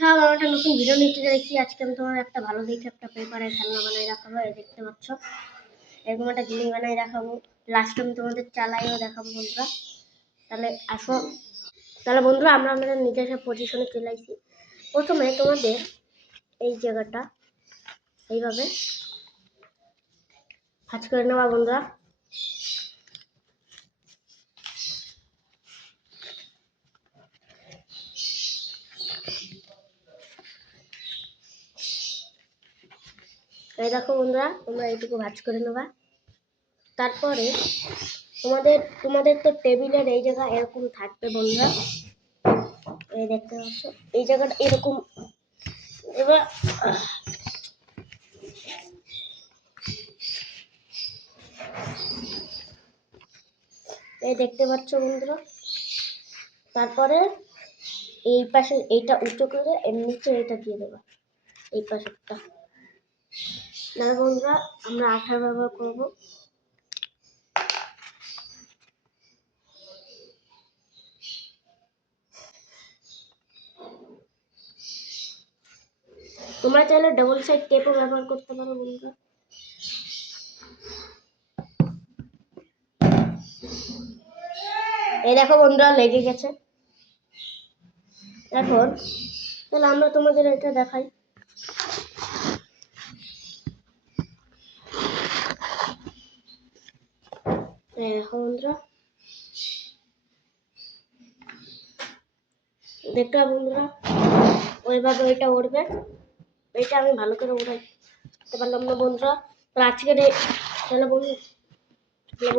সব আমার একটা নতুন ভিডিও নিতে চাইছি। আজকে আমি তোমার একটা ভালো দেখে একটা পেপারে খেলনা বানাই দেখাবো। এই দেখতে পাচ্ছ, এরকম একটা জিনিস বানাই দেখাবো। লাস্ট আমি তোমাদের চালাইও দেখাবো বন্ধুরা। তাহলে আসো। তাহলে বন্ধুরা আমরা আমাদের নিজস্ব পজিশনে চলে আসি। প্রথমে তোমাদের এই জায়গাটা এইভাবে ভাঁজ করে নেওয়া বন্ধুরা। এই দেখো বন্ধুরা, তোমরা এইটুকু ভাঁজ করে নেবা। তারপরে তোমাদের তো টেবিলের এই জায়গা এরকম থাকবে বন্ধুরা। এই দেখতে পাচ্ছ, এই জায়গাটা এরকম। এবার এই দেখতে পাচ্ছ বন্ধুরা। তারপরে এই পাশে এইটা উঁচু করে এর নিচে এটা দিয়ে দেবা, এই পাশেরটা। না বন্ধুরা, আমরা আঠা ব্যবহার করব। তোমরা চাইলে ডাবল সাইড টেপও ব্যবহার করতে পারো বন্ধুরা। এই দেখো বন্ধুরা, লেগে গেছে। এখন তাহলে আমরা তোমাদের এটা দেখাই। দেখো বন্ধুরা, দেখতে বন্ধুরা ওইভাবে ওইটা উঠবে। এটা আমি ভালো করে উঠাইতে পারলাম না বন্ধুরা। তাহলে আজকের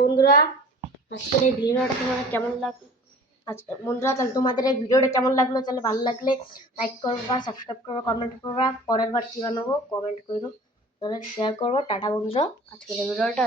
বন্ধুরা আজকের এই ভিডিওটা তোমাদের কেমন লাগলো? আজকে বন্ধুরা তাহলে তোমাদের এই ভিডিওটা কেমন লাগলো? তাহলে ভালো লাগলে লাইক করবা, সাবস্ক্রাইব করবা, কমেন্ট করবা। পরের বার কি বানাবো কমেন্ট করো, তাহলে শেয়ার করবো। টাটা বন্ধুরা, আজকের এই ভিডিওটা